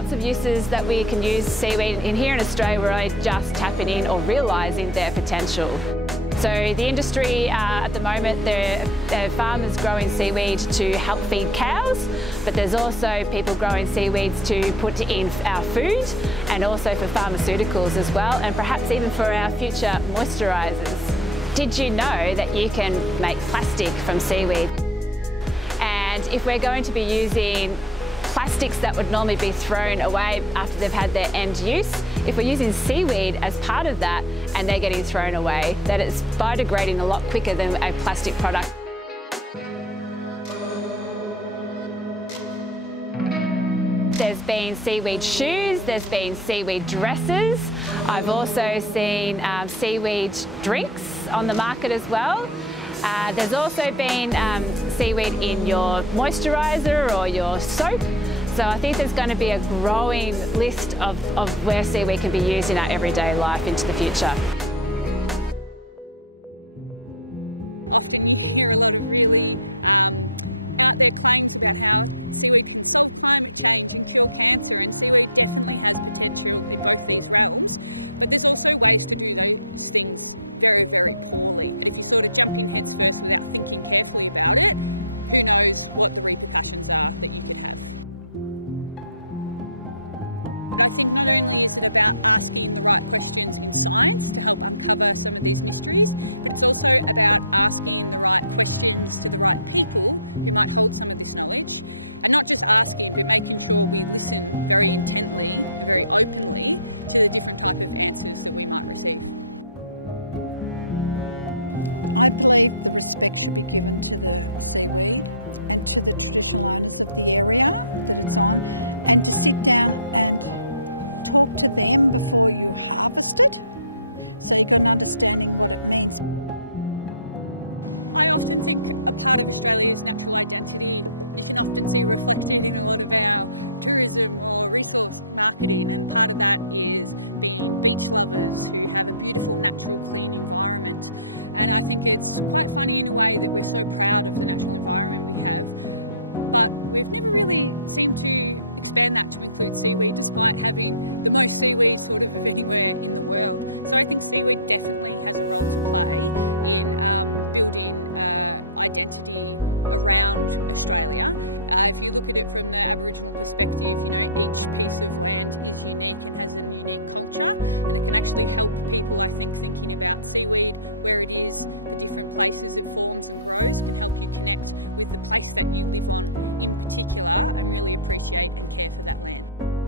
lots of uses that we can use seaweed in here in Australia. We're only just tapping in or realising their potential. So the industry at the moment, there are farmers growing seaweed to help feed cows, but there's also people growing seaweeds to put in our food and also for pharmaceuticals as well, and perhaps even for our future moisturisers. Did you know that you can make plastic from seaweed? And if we're going to be using plastics that would normally be thrown away after they've had their end use, if we're using seaweed as part of that and they're getting thrown away, that it's biodegrading a lot quicker than a plastic product. There's been seaweed shoes, there's been seaweed dresses. I've also seen seaweed drinks on the market as well. There's also been seaweed in your moisturiser or your soap. So I think there's going to be a growing list of where seaweed can be used in our everyday life into the future.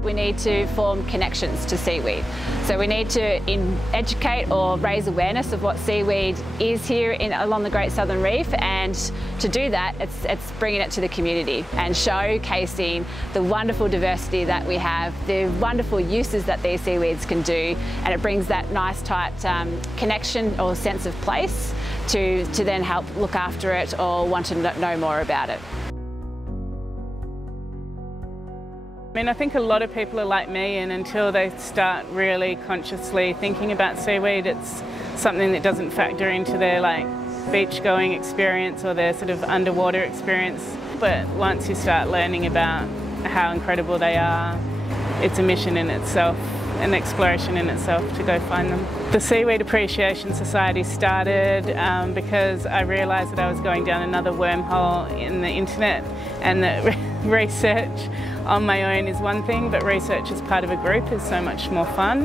We need to form connections to seaweed. So we need to educate or raise awareness of what seaweed is here along the Great Southern Reef, and to do that it's bringing it to the community and showcasing the wonderful diversity that we have, the wonderful uses that these seaweeds can do, and it brings that nice tight connection or sense of place to then help look after it or want to know more about it. I mean, I think a lot of people are like me, and until they start really consciously thinking about seaweed, it's something that doesn't factor into their beach going experience or their sort of underwater experience. But once you start learning about how incredible they are, it's a mission in itself, an exploration in itself to go find them. The Seaweed Appreciation Society started because I realised that I was going down another wormhole in the internet, and that research on my own is one thing, but research as part of a group is so much more fun.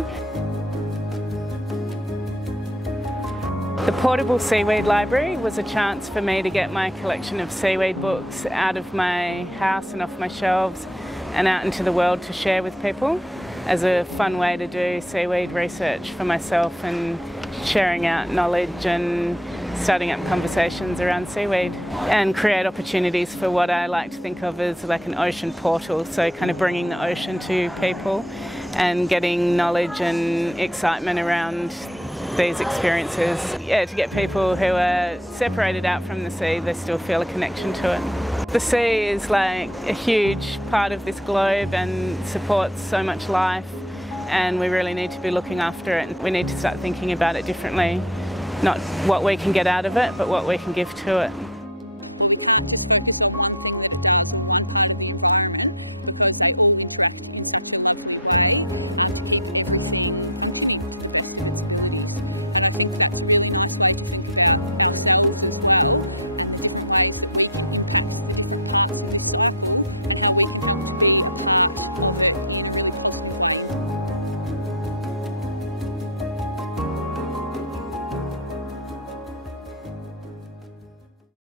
The portable seaweed library was a chance for me to get my collection of seaweed books out of my house and off my shelves and out into the world to share with people, as a fun way to do seaweed research for myself and sharing out knowledge and starting up conversations around seaweed, and create opportunities for what I like to think of as like an ocean portal, so kind of bringing the ocean to people and getting knowledge and excitement around these experiences. Yeah, to get people who are separated out from the sea, they still feel a connection to it. The sea is like a huge part of this globe and supports so much life, and we really need to be looking after it. We need to start thinking about it differently. Not what we can get out of it, but what we can give to it.